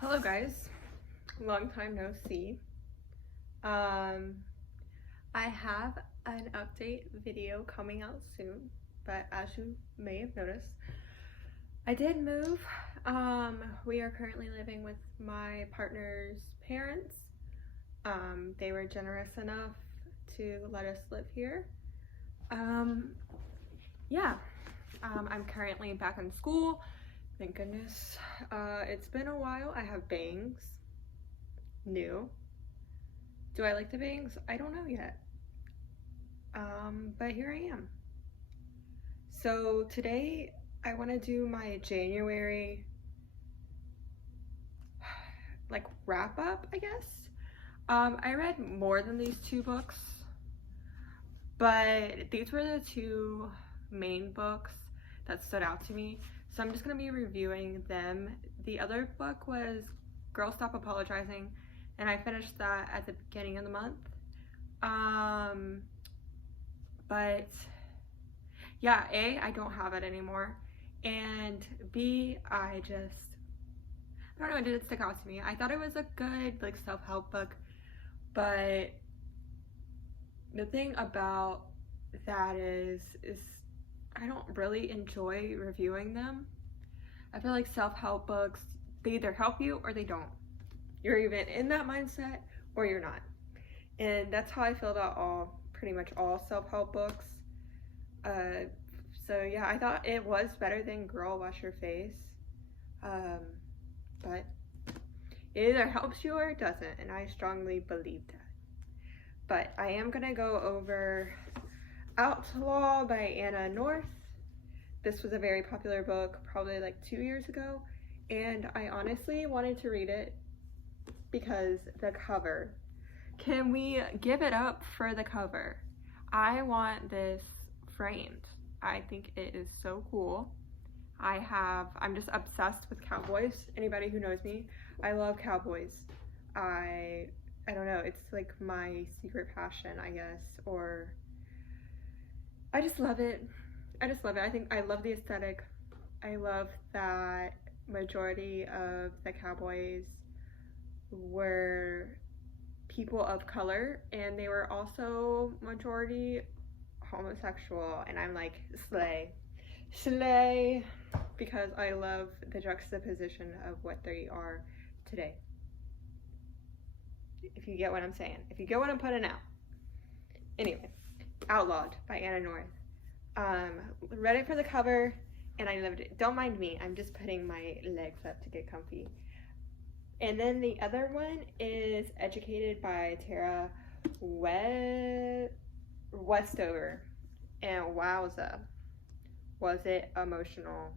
Hello guys, long time no see. I have an update video coming out soon, but as you may have noticed, I did move. We are currently living with my partner's parents. They were generous enough to let us live here. Um, yeah, I'm currently back in school. Thank goodness. It's been a while. I have bangs. New. Do I like the bangs? I don't know yet. But here I am. So today I want to do my January like wrap up, I guess. I read more than these two books, but these were the two main books that stood out to me. So I'm just going to be reviewing them. The other book was Girl Stop Apologizing, and I finished that at the beginning of the month. But yeah, A, I don't have it anymore, and B, I don't know, it didn't stick out to me. I thought it was a good like self-help book, but the thing about that is I don't really enjoy reviewing them. I feel like self-help books, they either help you or they don't. You're even in that mindset or you're not. And that's how I feel about pretty much all self-help books. So yeah, I thought it was better than Girl Wash Your Face. But it either helps you or it doesn't, and I strongly believe that. But I am gonna go over Outlaw by Anna North. This was a very popular book probably like 2 years ago, and I honestly wanted to read it because the cover. Can we give it up for the cover? I want this framed. I think it is so cool. I'm just obsessed with cowboys. Anybody who knows me, I love cowboys. I don't know, it's like my secret passion, I guess, or I just love it. I think I love the aesthetic. I love that majority of the cowboys were people of color, and they were also majority homosexual, and I'm like, slay, because I love the juxtaposition of what they are today. If you get what I'm saying, if you get what I'm putting out. Anyway, Outlawed by Anna North. Read it for the cover, and I loved it. Don't mind me, I'm just putting my legs up to get comfy. And then the other one is Educated by Tara Westover. And wowza, was it emotional.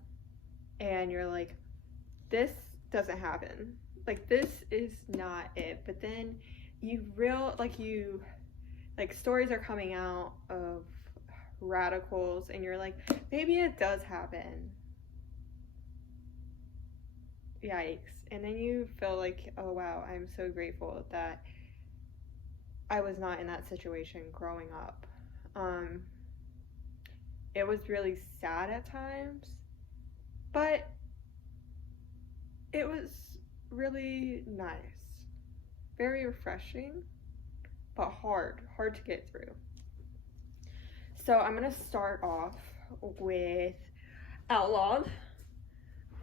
And you're like, this doesn't happen. Like, this is not it. But then stories are coming out of radicals, and you're like, maybe it does happen. Yikes. And then you feel like, oh wow, I'm so grateful that I was not in that situation growing up. It was really sad at times, but it was really nice. Very refreshing, but hard to get through. So I'm gonna start off with Outlawed.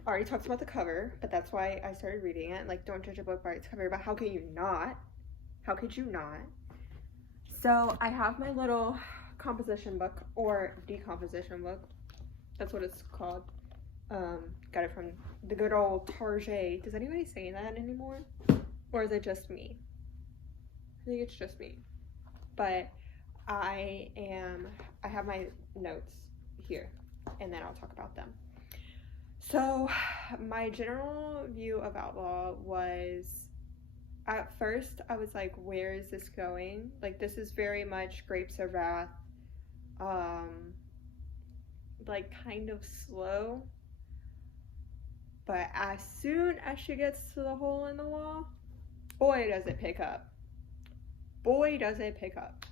I already talked about the cover, but that's why I started reading it. Like, don't judge a book by its cover, but how can you not? How could you not? So I have my little composition book, or decomposition book. That's what it's called. Got it from the good old Target. Does anybody say that anymore? Or is it just me? I think it's just me. But I have my notes here, and then I'll talk about them. So my general view of Outlaw was, at first I was like, where is this going? Like, this is very much Grapes of Wrath, like kind of slow. But as soon as she gets to the hole in the wall, boy does it pick up. Boy does it pick up.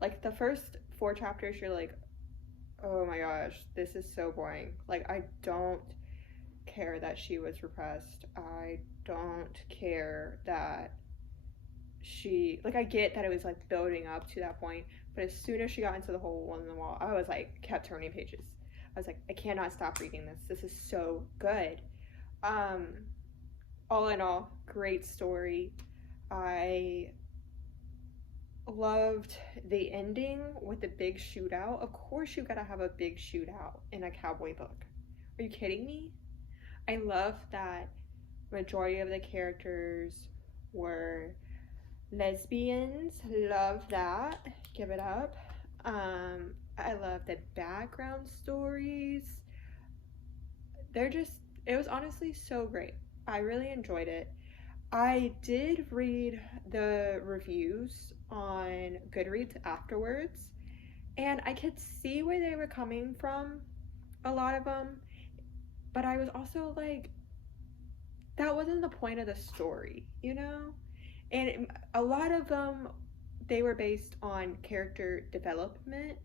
Like, the first 4 chapters, you're like, oh my gosh, this is so boring. Like, care that she was repressed. I don't care that she, like, I get that it was like building up to that point, but as soon as she got into the hole in the wall, I was like, kept turning pages. I was like, I cannot stop reading this. This is so good. Um, all in all, great story. I loved the ending with the big shootout. Of course, you gotta have a big shootout in a cowboy book. Are you kidding me? I love that majority of the characters were lesbians. Love that. Give it up. I love the background stories. They're just, it was honestly so great. I really enjoyed it. I did read the reviews on Goodreads afterwards, and I could see where they were coming from, a lot of them, but I was also like, that wasn't the point of the story, you know? And a lot of them, they were based on character development,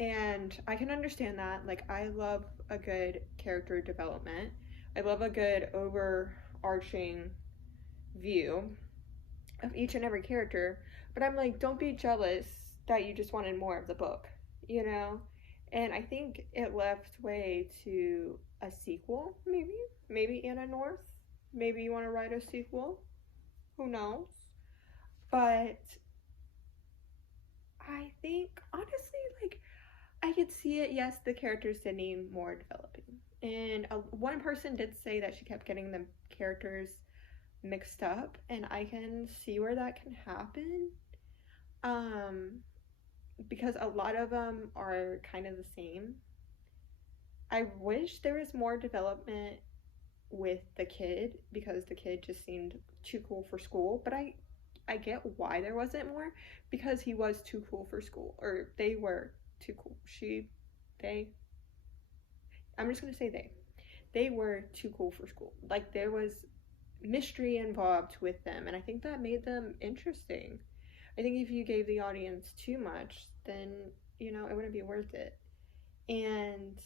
and I can understand that. Like, I love a good character development. I love a good overarching view of each and every character, but I'm like, don't be jealous that you just wanted more of the book, you know? And I think it left way to a sequel, maybe Anna North. Maybe you want to write a sequel. Who knows? But I think, honestly, like, I could see it. Yes, the characters did need more developing. And one person did say that she kept getting the characters mixed up, and I can see where that can happen. Um, because a lot of them are kind of the same. I wish there was more development with the kid, because the kid just seemed too cool for school, but I get why there wasn't more, because he was too cool for school, or they were too cool. They, I'm just gonna say they were too cool for school. Like, there was mystery involved with them, and I think that made them interesting. I think if you gave the audience too much, then, you know, it wouldn't be worth it. And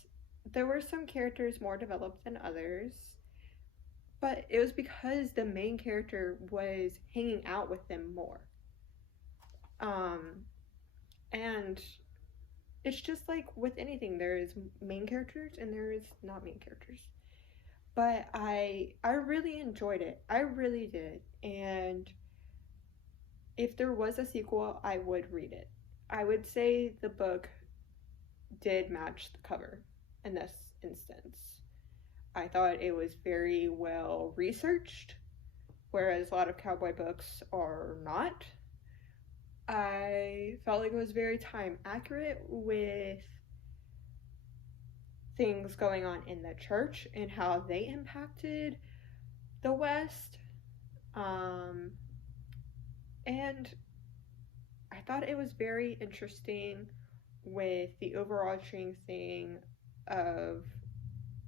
there were some characters more developed than others, but it was because the main character was hanging out with them more. And it's just like with anything, there is main characters and there is not main characters. But I really enjoyed it. I really did. And if there was a sequel, I would read it. I would say the book did match the cover in this instance. I thought it was very well researched, whereas a lot of cowboy books are not. I felt like it was very time accurate with things going on in the church and how they impacted the West. And I thought it was very interesting with the overarching thing of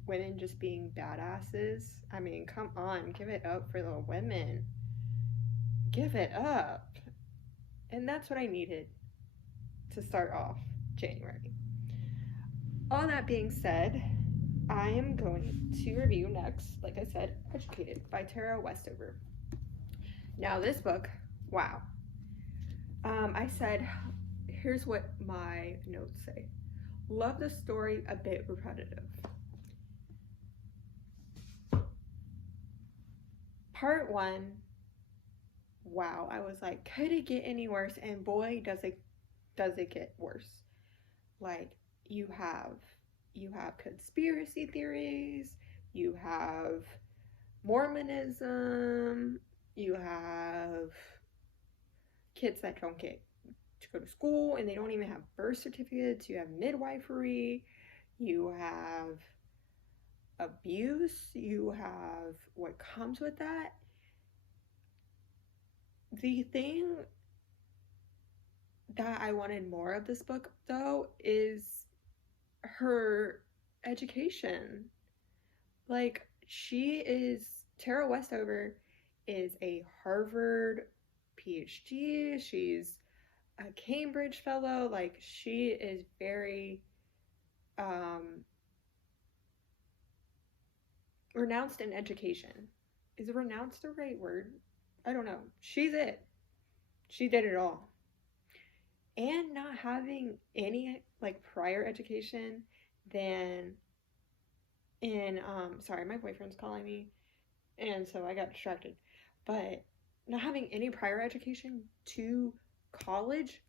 women just being badasses. I mean, come on, give it up for the women. Give it up. And that's what I needed to start off January. All that being said, I am going to review next, like I said, Educated by Tara Westover. Now, this book, wow. I said, here's what my notes say. Love the story, a bit repetitive. Part 1, wow, I was like, could it get any worse? And boy, does it get worse. Like, you have conspiracy theories, you have Mormonism, you have kids that don't get to go to school and they don't even have birth certificates, you have midwifery, you have abuse, you have what comes with that. The thing that I wanted more of this book, though, is her education. Like, Tara Westover is a Harvard PhD, she's a Cambridge fellow, like, she is very, renounced in education. Is renounced the right word? I don't know. She's it. She did it all. And not having any like prior education than in sorry, my boyfriend's calling me and so I got distracted. But not having any prior education to college,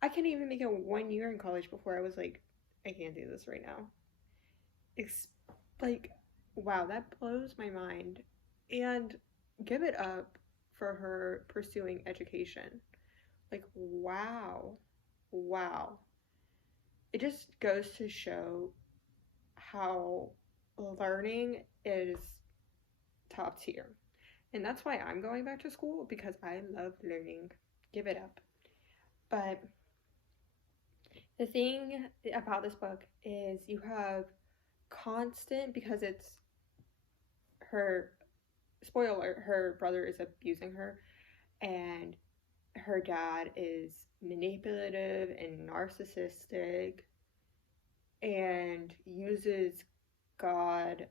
I can't even make it 1 year in college before I was like, I can't do this right now. It's like, wow, that blows my mind. And give it up for her pursuing education. Like, wow. Wow. It just goes to show how learning is top tier. And that's why I'm going back to school, because I love learning. Give it up. But the thing about this book is you have constant, because it's her, spoiler, her brother is abusing her, and her dad is manipulative and narcissistic and uses God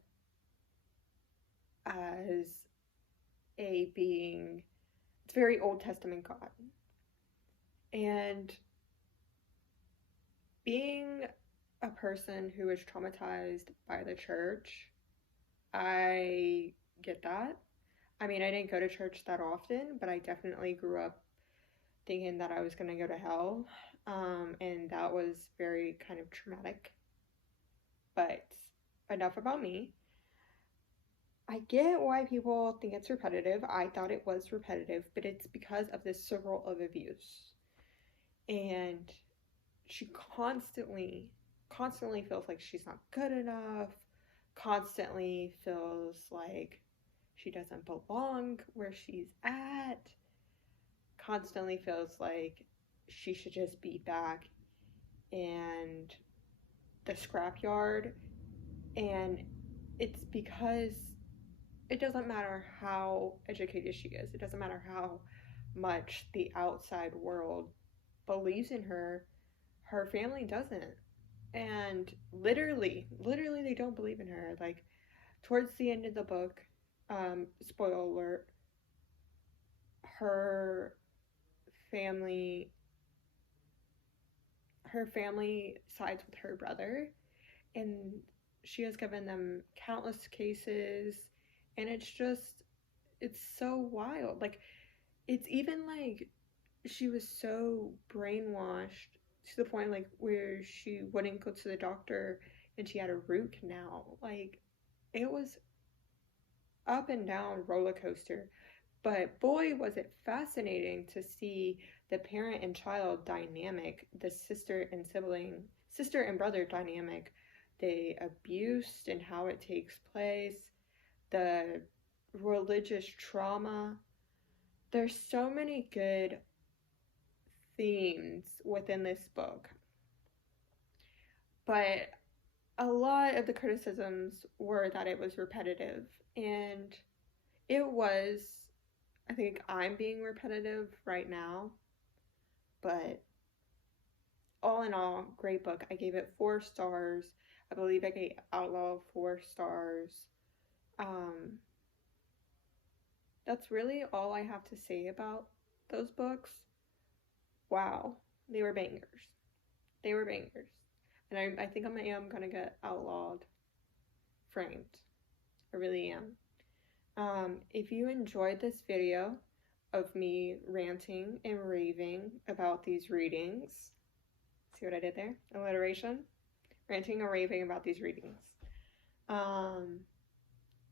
as a being. It's very Old Testament God. And being a person who is traumatized by the church, I get that. I mean, I didn't go to church that often, but I definitely grew up thinking that I was going to go to hell. And that was very kind of traumatic. But enough about me. I get why people think it's repetitive. I thought it was repetitive, but it's because of this circle of abuse. And she constantly feels like she's not good enough, constantly feels like she doesn't belong where she's at, constantly feels like she should just be back in the scrapyard. And it's because it doesn't matter how educated she is, it doesn't matter how much the outside world believes in her, her family doesn't. And literally they don't believe in her. Like towards the end of the book, spoiler alert, her family sides with her brother, and she has given them countless cases, and it's so wild. Like it's even like she was so brainwashed to the point like where she wouldn't go to the doctor and she had a root canal. Like it was up and down roller coaster. But boy, was it fascinating to see the parent and child dynamic, the sister and brother dynamic, the abuse and how it takes place, the religious trauma. There's so many good themes within this book. But a lot of the criticisms were that it was repetitive, and it was. I think I'm being repetitive right now, but all in all, great book. I gave it 4 stars. I believe I gave Outlaw 4 stars. That's really all I have to say about those books. Wow, they were bangers. They were bangers. And I think I am going to get Outlawed framed. I really am. If you enjoyed this video of me ranting and raving about these readings, see what I did there? Alliteration. Ranting and raving about these readings.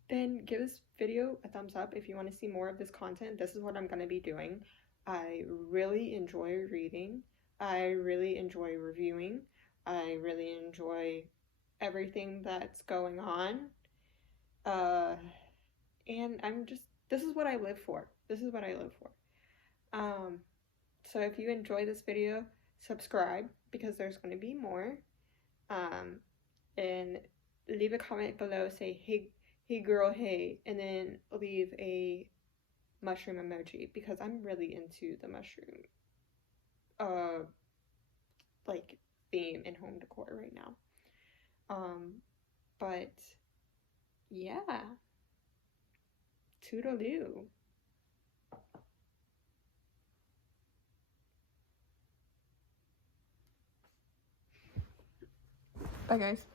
Then give this video a thumbs up if you want to see more of this content. This is what I'm going to be doing. I really enjoy reading. I really enjoy reviewing. I really enjoy everything that's going on. And this is what I live for. This is what I live for. So if you enjoy this video, subscribe, because there's going to be more. And leave a comment below, say, hey girl, hey, and then leave a mushroom emoji, because I'm really into the mushroom, like, theme in home decor right now. But, yeah. toodaloo. Bye, guys.